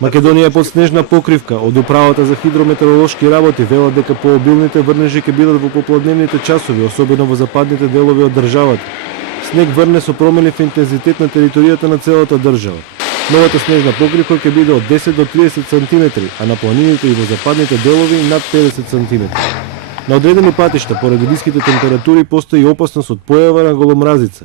Македонија е под снежна покривка. Од управата за хидрометеоролошки работи велат дека пообилните врнежи ќе бидат во попладневните часови, особено во западните делови од државата. Снег врне со промени в интензитет на територијата на целата држава. Новата снежна покривка ќе биде од 10 до 30 сантиметри, а на планините и во западните делови над 50 сантиметри. На одредени патишта, поради ниските температури, постои опасност од појава на голомразица.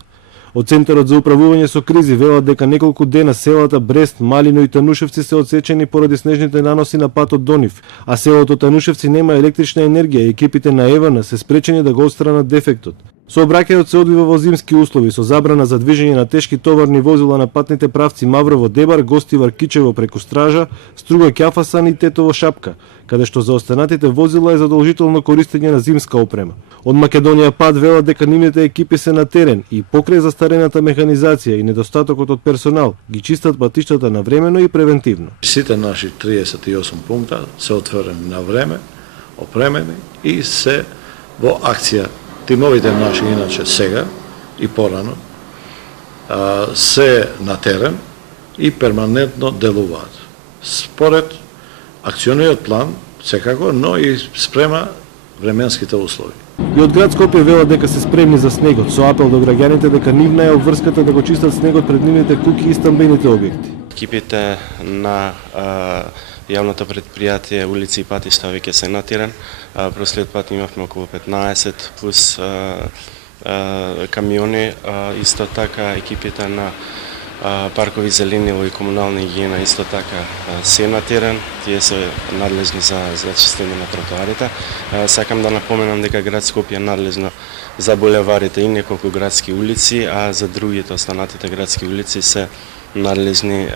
Од Центарот за управување со кризи велат дека неколку дена селата Брест, Малино и Танушевци се одсечени поради снежните наноси на патот до нив, а селото Танушевци нема електрична енергија и екипите на ЕВН се спречени да го отстранат дефектот. Сообраќајот се одвива во зимски услови со забрана за движење на тешки товарни возила на патните правци Маврово-Дебар, Гостивар-Кичево преку Стража, Струга-Ќафасан и Тетово-Шапка, каде што за останатите возила е задолжително користење на зимска опрема. Од Македонија ПАД велат дека нивните екипи се на терен и покрај застарената механизација и недостатокот од персонал ги чистат патиштата навремено и превентивно. Сите наши 38 пункта се отворени на време, опремени и се во акција. Тимовите наши иначе сега и порано се на терен и перманентно делуваат. Според акциониот план секако, но и спрема временските услови. И од град Скопје велат дека се спремни за снегот, со апел до граѓаните дека нивна е обврската да го чистат снегот пред нивните куќи и стамбените објекти. Екипите на јавното предпријатие улици и патишта веќе се на терен. Прошлиот пат имавме околу 15 плюс камиони. Исто така екипите на паркови зеленило и комунална игиена исто така се на терен. Тие се надлежни за чистење на тротоарите. Сакам да напоменам дека град Скопје е надлежно за булеварите и неколку градски улици, а за другите останатите градски улици се надлежни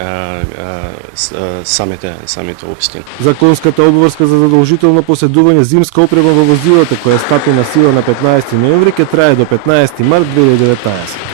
самите општини. Законската обврска за задолжително поседување зимска опрема во возилата, која стапи на сила на 15 ноември, ќе трае до 15 март 2019.